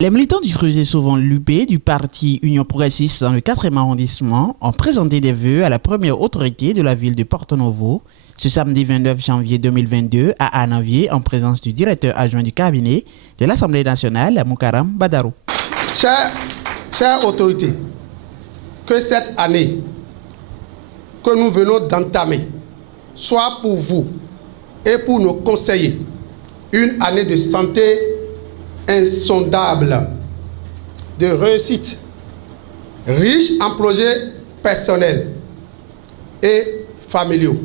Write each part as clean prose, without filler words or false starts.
Les militants du Creuset souvent l'UP du parti Union Progressiste dans le 4e arrondissement ont présenté des vœux à la première autorité de la ville de Porto-Novo ce samedi 29 janvier 2022 à Annavier en présence du directeur adjoint du cabinet de l'Assemblée nationale, Mukaram Badarou. Chères autorités, que cette année que nous venons d'entamer soit pour vous et pour nos conseillers une année de santé insondable, de réussite, riche en projets personnels et familiaux,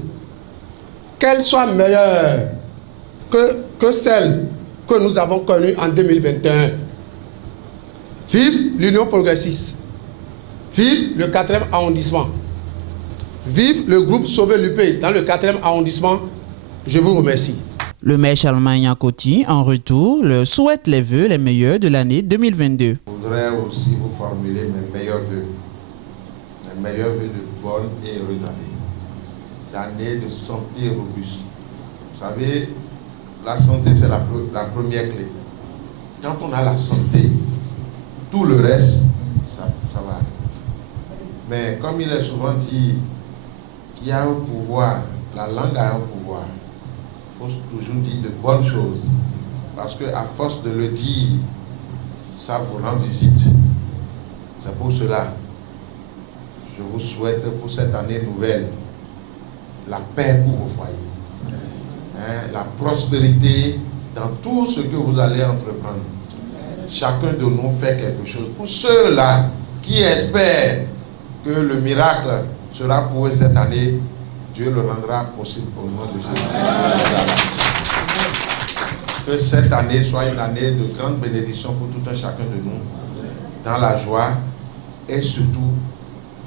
qu'elle soit meilleure que celle que nous avons connue en 2021. Vive l'Union Progressiste, vive le 4e arrondissement, vive le groupe Sauver l'UP dans le 4e arrondissement. Je vous remercie. Le maire Charlemagne Coty, en retour, leur souhaite les vœux les meilleurs de l'année 2022. Je voudrais aussi vous formuler mes meilleurs vœux de bonne et heureuse année, d'année de santé robuste. Vous savez, la santé c'est la première clé. Quand on a la santé, tout le reste, ça va arriver. Mais comme il est souvent dit qu'il y a un pouvoir, la langue a un pouvoir. Il faut toujours dire de bonnes choses, parce qu'à force de le dire, ça vous rend visite. C'est pour cela que je vous souhaite pour cette année nouvelle la paix pour vos foyers, la prospérité dans tout ce que vous allez entreprendre. Chacun de nous fait quelque chose. Pour ceux-là qui espèrent que le miracle sera pour eux cette année, Dieu le rendra possible au nom de Jésus. Que cette année soit une année de grande bénédiction pour tout un chacun de nous, dans la joie et surtout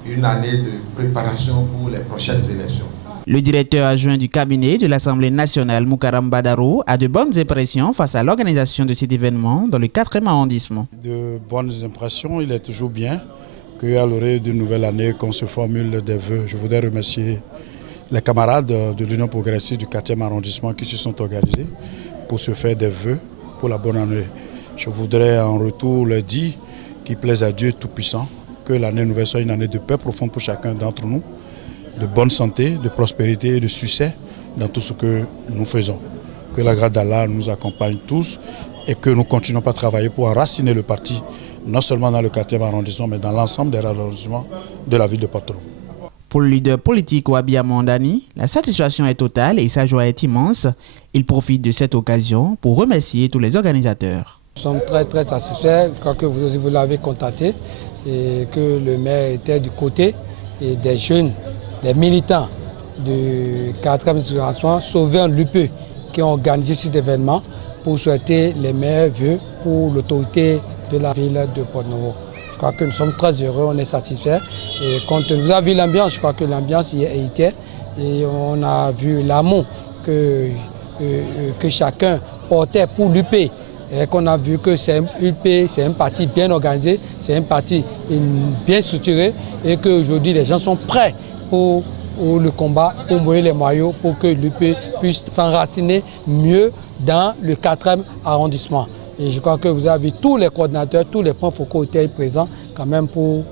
une année de préparation pour les prochaines élections. Le directeur adjoint du cabinet de l'Assemblée nationale, Mukaram Badarou, a de bonnes impressions face à l'organisation de cet événement dans le 4e arrondissement. De bonnes impressions, il est toujours bien qu'à l'orée d'une nouvelle année qu'on se formule des vœux. Je voudrais remercier les camarades de l'Union Progressiste du 4e arrondissement qui se sont organisés pour se faire des vœux pour la bonne année. Je voudrais en retour leur dire qu'il plaise à Dieu Tout-Puissant, que l'année nouvelle soit une année de paix profonde pour chacun d'entre nous, de bonne santé, de prospérité et de succès dans tout ce que nous faisons. Que la grâce d'Allah nous accompagne tous et que nous continuons à travailler pour enraciner le parti, non seulement dans le 4e arrondissement, mais dans l'ensemble des arrondissements de la ville de Porto-Novo. Pour le leader politique Wabia Mondani, la satisfaction est totale et sa joie est immense. Il profite de cette occasion pour remercier tous les organisateurs. Nous sommes très satisfaits, je crois que vous aussi vous l'avez constaté, et que le maire était du côté et des jeunes, des militants du 4e arrondissement, Sauver l'UP, qui ont organisé cet événement pour souhaiter les meilleurs vœux pour l'autorité de la ville de Porto-Novo. Je crois que nous sommes très heureux, on est satisfaits. Et quand vous avez vu l'ambiance, je crois que l'ambiance y était. Et on a vu l'amour que chacun portait pour l'UP. Et qu'on a vu que c'est l'UP, c'est un parti bien organisé, c'est un parti bien structuré. Et qu'aujourd'hui, les gens sont prêts pour le combat, pour mouiller les maillots, pour que l'UP puisse s'enraciner mieux dans le 4e arrondissement. Et je crois que vous avez tous les coordinateurs, tous les points focaux étaient présents quand même pour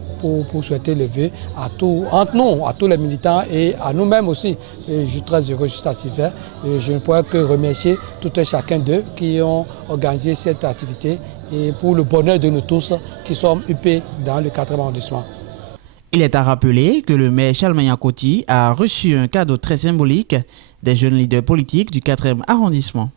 souhaiter le vœu entre nous, à tous les militants et à nous-mêmes aussi. Et je suis très heureux, je suis satisfait. Et je ne pourrais que remercier tout un chacun d'eux qui ont organisé cette activité et pour le bonheur de nous tous qui sommes UP dans le 4e arrondissement. Il est à rappeler que le maire Charlemagne Coty a reçu un cadeau très symbolique des jeunes leaders politiques du 4e arrondissement.